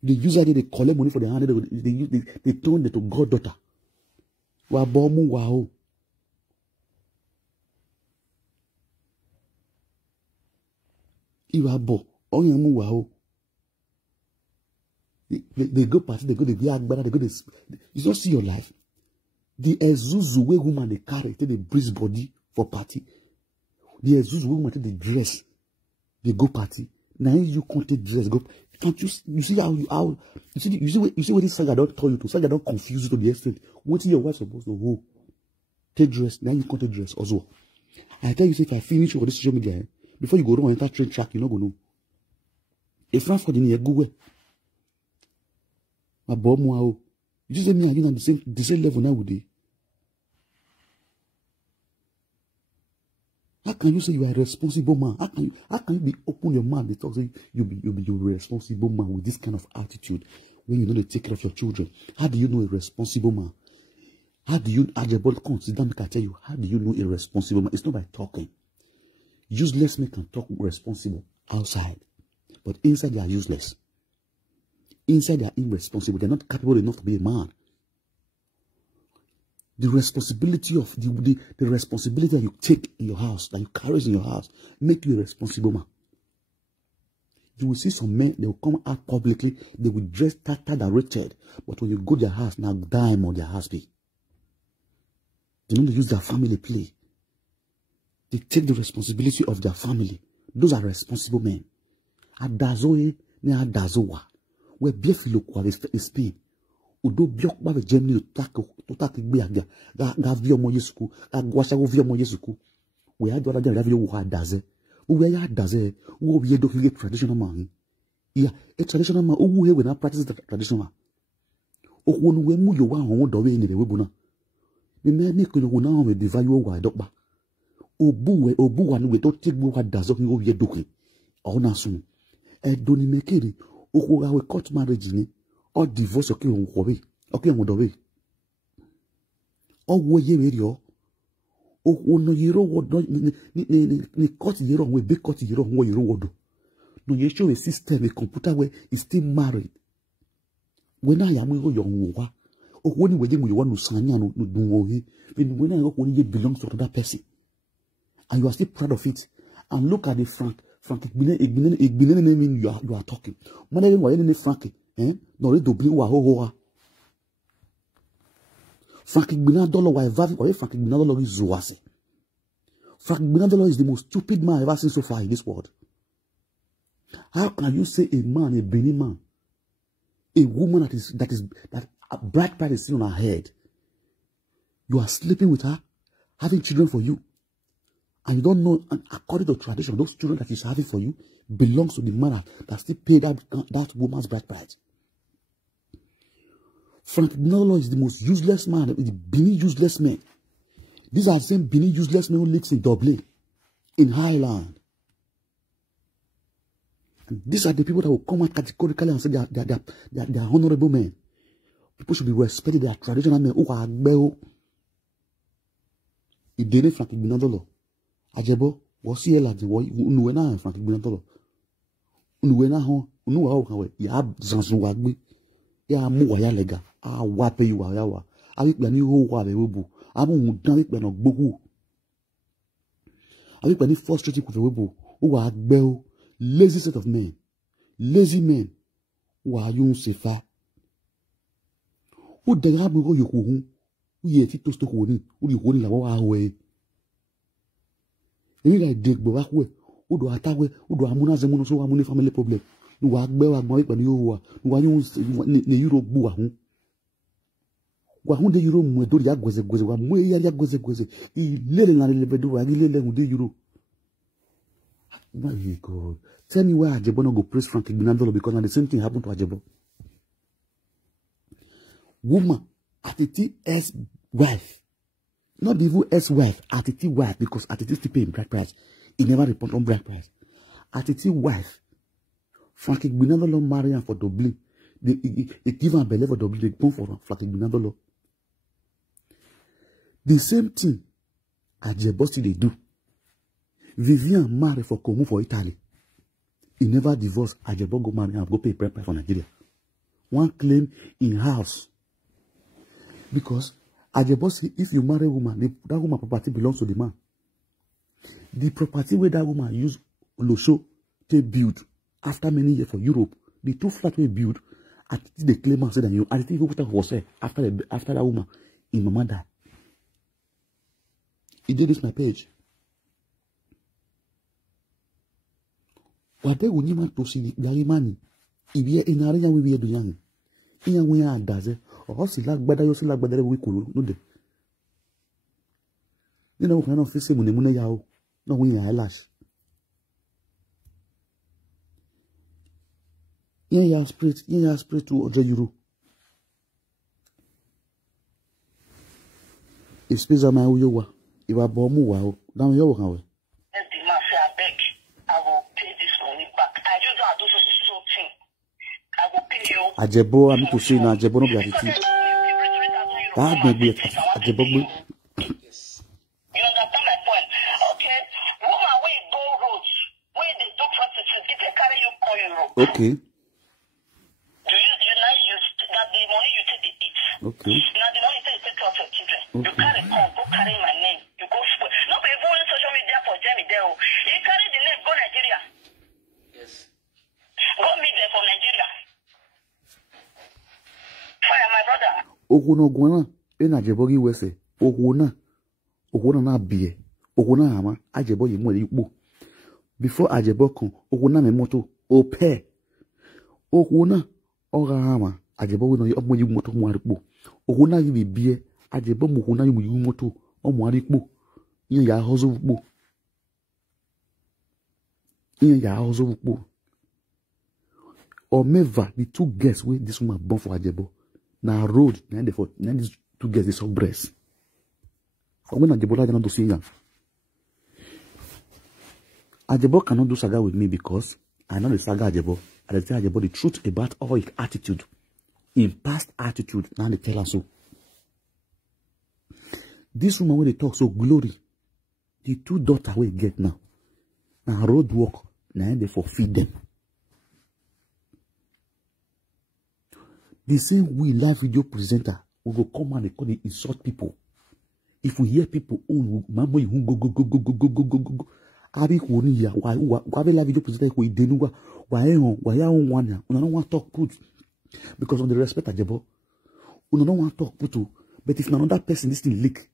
They usually they collect money for their hand. They turn it to God daughter. Wa bomu wow. Iwa bo onyamu wow. They go party, they go to the Agbada, they go to. You don't see your life. The Ezuzu way woman they carry, they breeze body for party. The Ezuzu way woman they dress, they go party. Now you can't take dress, go. Can't you see how you see what this saga don't tell you to, saga don't confuse you to the extent. What is your wife supposed to go? Take dress, now you can't take dress also. I tell you, if I finish all this social media, before you go run enter train track, you not go know. If Frankfurt in here, go where? My bomb wow. You just say me and you on the same level now with it. How can you say you are a responsible man? How can you be open your mouth? They talk say you be a responsible man with this kind of attitude when you know to take care of your children. How do you know a responsible man? How do you Ajebol consider me can tell you? How do you know a responsible man? It's not by talking. Useless men can talk responsible outside, but inside they are useless. Inside they are irresponsible. They're not capable enough to be a man. The responsibility of the responsibility that you take in your house, that you carry in your house, make you a responsible man. You will see some men, they will come out publicly, they will dress tattered and wretched, but when you go to their house, now dime on their house be. They don't use their family play. They take the responsibility of their family. Those are responsible men. Adazoe ne adazoa. We biefilo kwa Spain. Udo biok ba Germany to tak gbe aga ga vi omo Yesuku ga gwasha go vi omo Yesuku we had other than wo adaze we ya adaze wo bi do fi traditional man yeah a traditional man wo he we na practice the traditional okwo nu we mu yo wa won do we ni we bu na me ko yo na we the value wa dokpa obu wa ni we to take wo adaze wo bi do ke o na sun e do ni mekeri okwo ga we court marriage ni or divorce okay on wobe okay on dobe o wo ye we rio o no yiro wodo ni court yiro we be court yiro wo yiro wodo no ye show a system a computer where is still married when I am go yon wa o wo ni we je mu yo no sanya no dun wo hi when I go ni belongs to that person and you are still proud of it and look at the Frank Igbine you are talking man even wa ni Frank no le dobli wa ho Frank Igbine dollar wa ever or Frank Igbine dollar is zoase. Frank Igbine dollar is the most stupid man I've ever seen so far in this world. How can you say a man, a Benin man, a woman that a bright pride is sitting on her head, you are sleeping with her, having children for you, and you don't know, and according to tradition, those children that she's having for you belongs to the man that still paid that woman's bright pride. Frank Igbine is the most useless man, the Benin useless man. These are the same Benin useless men who lives in Dublin, in Highland. And these are the people that will come out categorically and say they are honorable men. People should be respected, they are traditional men who are beo. It didn't Frank Igbine. Ajebo, what's here like the way Unuena Frank Igbine. Unuena ho, Unuwa ho, ya Zansu Wagbi, ya Muaya Lega. Ah, wape you are yawa. I will be new wa be wubu. I won't done it when a bogu. I will be frustrated with a wubu. Who are bell, lazy set of men, lazy men. Who are you safer? Who the rabu go you who ye fit to stock woni, who you woni la wa away. You like dig bo way. Who do attack way, who do amuna zemuno so amuni family problem. You are bell and my when you are, who are you ne Europe bua. Wahunde Euro mwedo ya gweze wa mwe ya gweze ilele na lebedo wa ilele hunde Euro. My God, tell me why Ajebo no go praise Frank Igbine because now the same thing happened to Ajebo. Woman, Atiti ex-wife, not even ex-wife, Atiti wife because Atiti still paying bride price. He never report on bride price. Atiti wife, Frank Igbine marry her for Dublin. They give her belly for Dublin. They come for Frank Igbine. The same thing Ajebo still they do. Vivian marry for Komu for Italy. He never divorced. Ajebo go marry and go pay prep for Nigeria. One claim in house. Because Ajebo say if you marry a woman, that woman property belongs to the man. The property where that woman use Losho to build after many years for Europe, the two flats we build, at the claimant said that you I think what was said after that woman in Mama died. He did this my page. Wabe unyima to see Garimani. Ibia in Arena we do young. In a way, I does it. Or si lag better, you see lag better we could no de. You know, kind of face when the yao, no when your eyelash. Yeah, spirit to 100 euro. If space am I uyowa, if I bomb wow, down your work away. The man say, I beg, I will pay this money back. I just don't do so thing. I will pay you. Ajebo, I'm to say now, Ajebo no be attitude. That may be Ajebo. Yes. You understand my point? Okay. Woman, when you go roads, when they do prostitutes, if they carry you on your road. Okay. You now use that the money you take the eat. Okay. Now the money you take care of your children. Okay. You carry go carry my name. You go spoil. Not be even social media for Jamie there. You carry the name, go Nigeria. Yes. Go meet them from Nigeria. Fire my brother. Oguno gwana, ena Ajebo gi wese. Oguna na bie. Oguna ama, Ajebo yi mo ikpo. Before Ajebo kon, oguna me moto, ope. Oguna Ogahama, Ajebo no yo mo yi moto mo arikpo. Oguna yi bie, Ajebo mo oguna yi mo yi moto, o mo arikpo. Yin ya hozo ukpo. Yin ya hozo ukpo. Or never the two girls wey this woman born for Ajebo. Na road, na these two girls they saw breast. For when Ajebo like not see young. Ajebo cannot do saga with me because I know the saga Ajebo. And they tell Ajebo the truth about all his attitude. In past attitude, now they tell us so. This woman when they talk so glory, the two daughters we get now. Now road walk, now they forfeit them. The same way live video presenter we will come and they call they insult people. If we hear people, oh, mambo you go. Abi woni ya why live video presenter we denuwa why on one ya una no want talk put because on the respect Ajebo una no want talk put too. But if another person this thing leak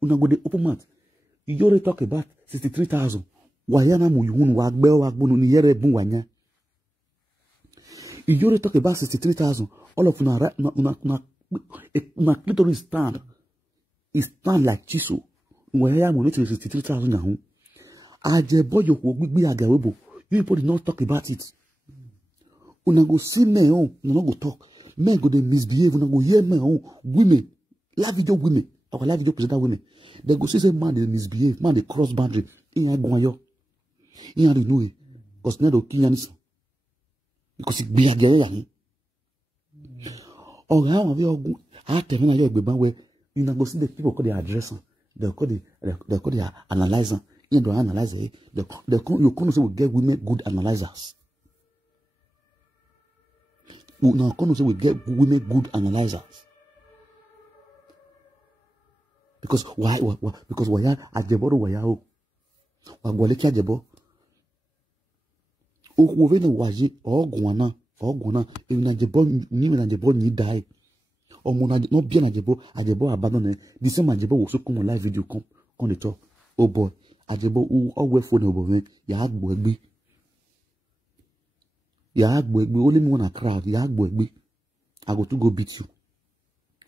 una go the open mouth you already talk about 63,000 why na mu yun wagbo no ni yere bun wanya you already talk about 63,000 all of una clitoris stand like chisel why ya mu 63,000 na hu Ajebo yoko gbigbi agawebo. You people did not talk about it. Una go see men on, una no go talk. Men go they misbehave, una go hear men on. Women, live video women, or live video presenter women. They go see man they misbehave, man they cross boundary. Inya gwanyo. Inya they know it. Because now they kill yanis. Because it be agawe yani. Oh, how have you I tell me you be where you go see the people call the address. They call the analyzer. You don't analyze it. You can't say we get women good analyzers. Now, can't say we get women good analyzers. Because why? Because why are Ajebo why are Wagwaleki Ajebo? Whoever waji or Gwana, even Ajebo ni die. Or mona not bien Ajebo abandoned. The same Ajebo will also come on live video come the talk. Oh boy. Ajebo ou always phone over ya agbo egbe only me wanna crowd ya agbo egbe I go to go beat you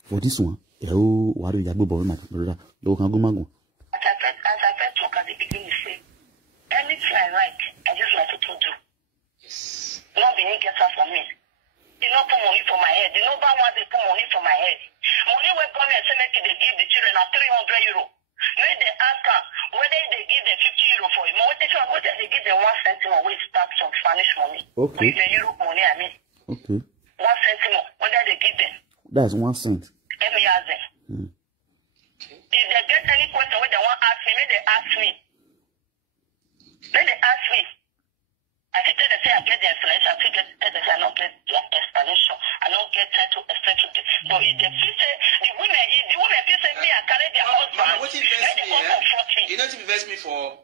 for this one wari ya agbo boy my brother do kan go mago as I said talk at the beginning say anything I like I just like to do yes not be get out for me you not put money for my head you know ba one they put money for my head money wey come here say make they give the children na 300 euro. May they ask her whether they give them 50 euro for it. Whether they give them 1 centime or we start some Spanish money. Okay. With the euro money, I mean. Okay. 1 centime, whether they give them. That's 1 cent. Let me ask them. Okay. If they get any question where they want to ask me, may they ask me. May they ask me. I think they say I get the explanation. I think they say I don't get the explanation. I don't get time to explain to them. But if they say the women feel say me I carry their husband. What you know to invest me for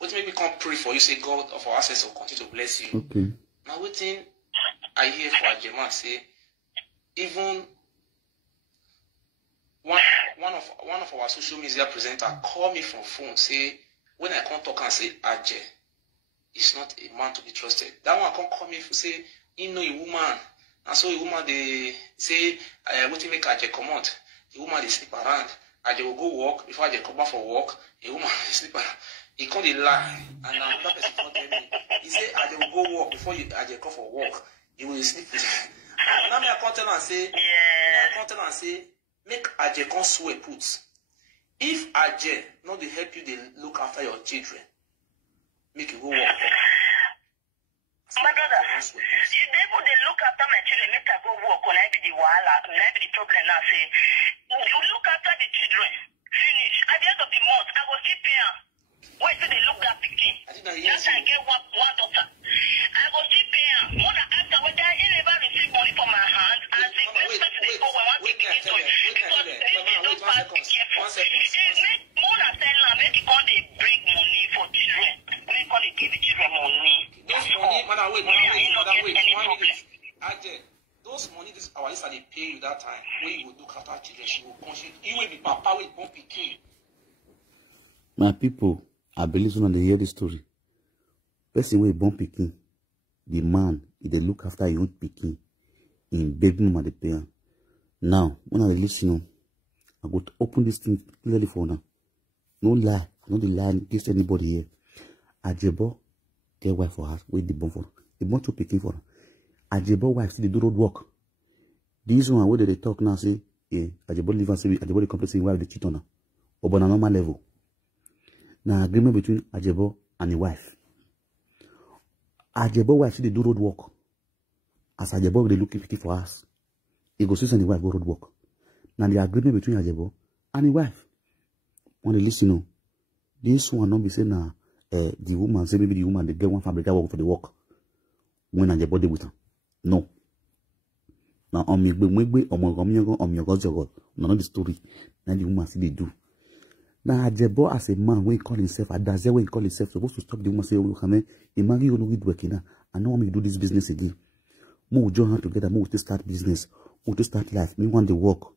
what make me come pray for you say God of our access will continue to bless you. Okay. Now what thing I hear for Ajema say even one of our social media presenter call me from phone say when I come talk and say Aje is not a man to be trusted. That one can call me and say, you know a woman. And so a woman they say, what you make Aje come out. The woman they sleep around. I will go walk before I come back for walk. A woman sleep. He can't lie, and another person can't tell me. He say I will go walk before I come for walk. He will sleep. And now I can't tell and say, make Aje come swear put. If Aje not to help you, they look after your children. Make you go walk. My brother, if they look after my children, make I go walk when I be the wahala, when I be the problem now, say, you look after the children, finish. At the end of the month, I will still pay her. Why do they look that picky? Just I get one daughter. I will still pay her. More than after whether he never receive money from my hand, as the person they go, I want to give it to him. Because this is not fast, be careful. It make more than 10 now, make it call they bring money for children. Make call they give the children money. Those money, those money, this our list they pay you that time. When you will look after children, you will consider. You will be papa with one pikin. My people, I believe when they hear this story. Person wey born pikin, the man, he dey look after his own pikin, in baby mama dey pay am. Now, when I listen, I go to open this thing clearly for now. No lie, no dey lie against anybody here. Ajebo get wife for her, wait the born for her. They born two pikin for her. Ajebo wife still dey do road work. This one where they talk now say, yeah, Ajebo live and say Ajebo dey complain say wife dey cheat on her. But on a normal level. Now agreement between Ajebo and the wife. Ajebo wife still dey do road work. As Ajebo they looking pikin for us. He go send the wife go road work. Now the agreement between Ajebo and the wife. When they listen, this one not be saying now. The woman say maybe the woman they get one fabricator work for the work when Ajebo dey with her. No. Now on me none of the story. Now the woman see they do. Now Ajebo as a man when he call himself, Adaze when he call himself, supposed to stop the woman say, oh, come he marry you no good working now. I know want me to do this business again. More join hands together, more to start business, more to start life. Me want the work.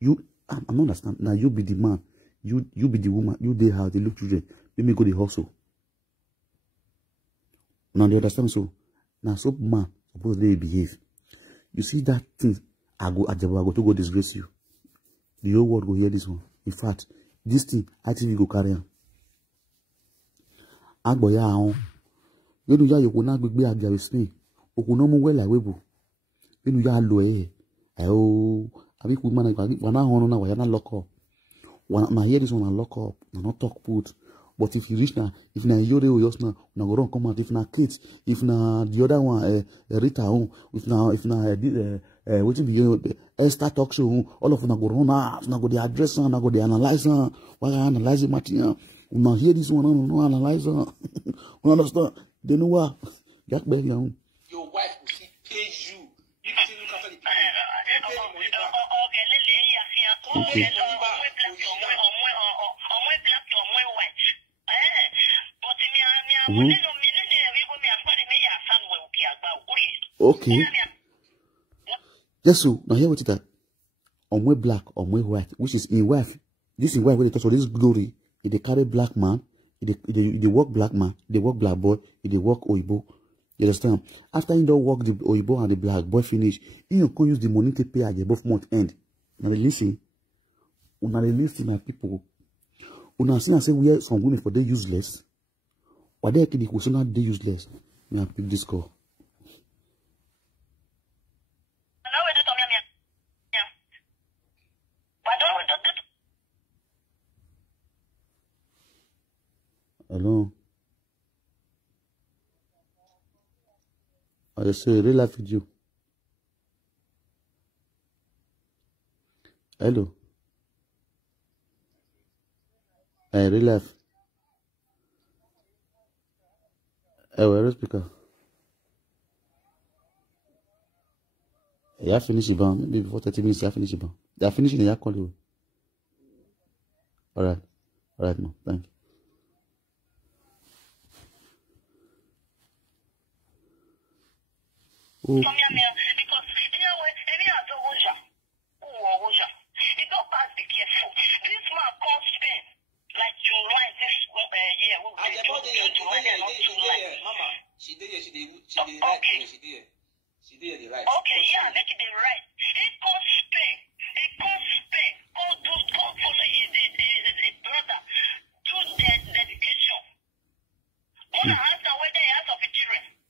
You, I'm not understand. Now you be the man, you be the woman, you they have the look children. Let me go the hustle. Now they understand so. Now so man suppose they behave. You see that thing, Ajebo, I go to go disgrace you. The whole world go hear this one. In fact, this thing actually go carry on. Agboya ahun. Yenu ya yoko na gbegbe aja with me. Okuno mu well awebu. Yenu ya lo o. Abi ku man wana hono na wa na lock up. Wana hear this one and lock up. Na not talk put. But if you reach now, if na Yore or just now, na go run come out. If na kids, if na the other one, Rita home, if na waiting be Esther talk show, all of them go run out, na go the address, na go the analyzer, why I analyze it, Martin. Una hear this one, no analyzer. You understand? They know what? Get back now. Your wife will see pay you. You can look after the people. Okay. Okay. Yes, so now here what is that? Omwe black, omwe white, which is in wife. This in wife when they talk about this glory. If they carry black man, if they work black man, they work black boy, if they work Oyibo. You understand? After you don't work the Oyibo and the black boy finish, you can use the money to pay at the above month end. Now they listen. Una they listen, my people. Una see and say we are some women for they useless. Or they can the question not they useless. May I pick this call? Hello. I just say real life with you. Hello. Real life. Where is speaker? You have finished it, maybe before 30 minutes. You have finished it. They are finishing. You call you. All right, man. Thank you. Because it don't pass be careful. This man can't spend like July this year. Mama, she did the right. Okay, yeah, make it the right. It can't spend. It can't spend. Go follow him.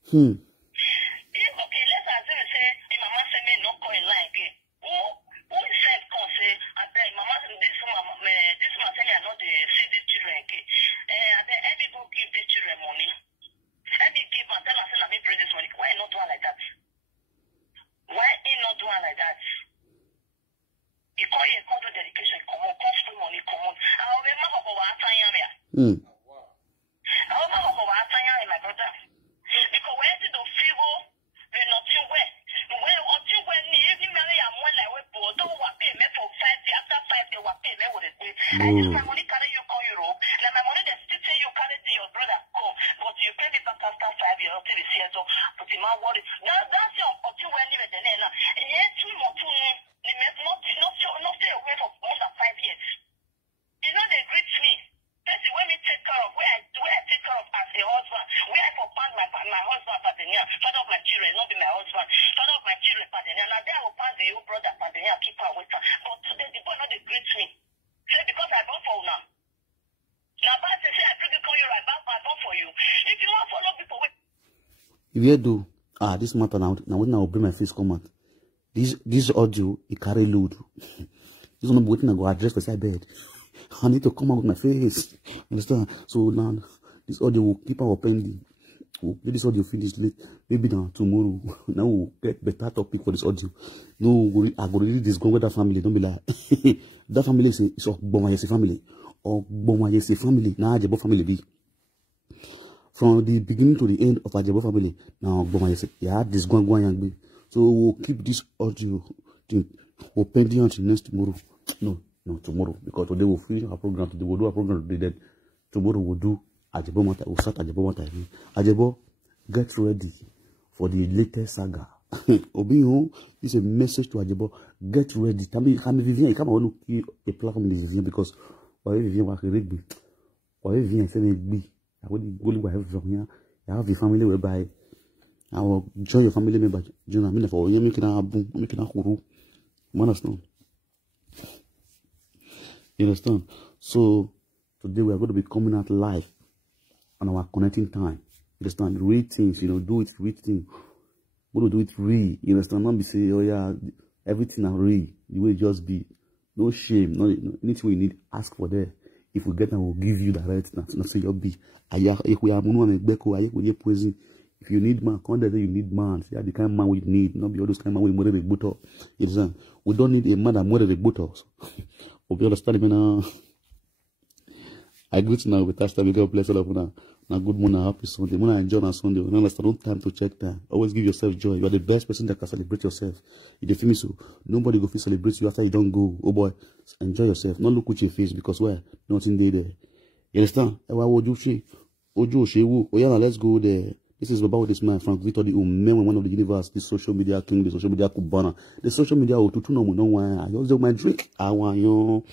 Okay, let's assume say the mama say me no call in line again. Who is said come say and then mama this man say I know they see these children again. And then every people give these children money. Every give and tell us let me bring this money. Why not do like that? Why he not do like that? He call you call to dedication, come on, come free money, come on. I remember how I tell you. I remember how I tell you, my brother. Because when you do feel you're not too wet. When you marry a one like we both don't want pay me for 5 days. After 5 days, what pay me with it? And if my money carry you call Europe, then my money they still say you carry your brother come, but you pay me back after 5 years until the year. So, but the man worry. That's your opportunity when you the name. And yet, two more two, they make not stay away for more than 5 years. You know they greet me. That's when me take care of where I take care of as a husband. Where I for find my husband Padenia, father of my children, not be my husband, father of my children Padenia. Now there I will find the old brother Padenia, keep her with her. But today the boy not they greet me. Say because I bought for now. Now but say I bring you call you right back, I bought for you. If you want to follow people with if you do this matter now when I will bring my face come out. This audio it carry load. This one waiting I go address for side bed. I need to come out with my face. Understand? So now this audio will keep our pending. We'll get this audio finished late. Maybe now tomorrow. Now we'll get better topic for this audio. No, I go really disgust with that family. Don't be like that family is a Bomayesi family. Or Bomayesi family. Now Ajebo family be. From the beginning to the end of Ajebo family. Now Bomayesi. Yeah, this going young be. So we'll keep this audio thing. We'll pending until next tomorrow. No, tomorrow. Because today we'll finish our program. Today we'll do a program today. Then tomorrow we'll do Ajebo Matter. We'll start Ajebo Matter. Ajebo, get ready for the latest saga. Obiyo, this is a message to Ajebo. Get ready. Kami Vivien, come on, a platform in Vivien because why Vivien was read me. Why Vivien say me. I would go to I have a family whereby I will join your family member. Join a minute for you making a boom, making a huru. You understand? You understand? So today we are going to be coming out live on our connecting time. You understand? Read things, do it, read things. We're going to do it real. You understand? Not be say, oh yeah, everything are real. The way it just be. No shame. No, anything we need, ask for there. If we get them, we'll give you the right. Not say you'll be. If you need man, come there, you need man. Say, the kind of man we need. Not be all those kind of man we murder the butter. You understand? We don't need a man that murder the butters. Hope you understand me now. I greet now with Pastor. God bless all of you now. Now, good morning, happy Sunday. When I enjoy on Sunday, you understand, no time to check time. Always give yourself joy. You are the best person that can celebrate yourself. If you feel me so, nobody go feel celebrate you after you don't go. Oh boy, enjoy yourself. Not look with your face because where nothing there. You understand? Why would you say, Ojo Shewu? Oh yeah, let's go there. This is about this man, Frank Victor, the one of the universe, the social media king, the social media kubana, the social media. I just do my drink. I want you.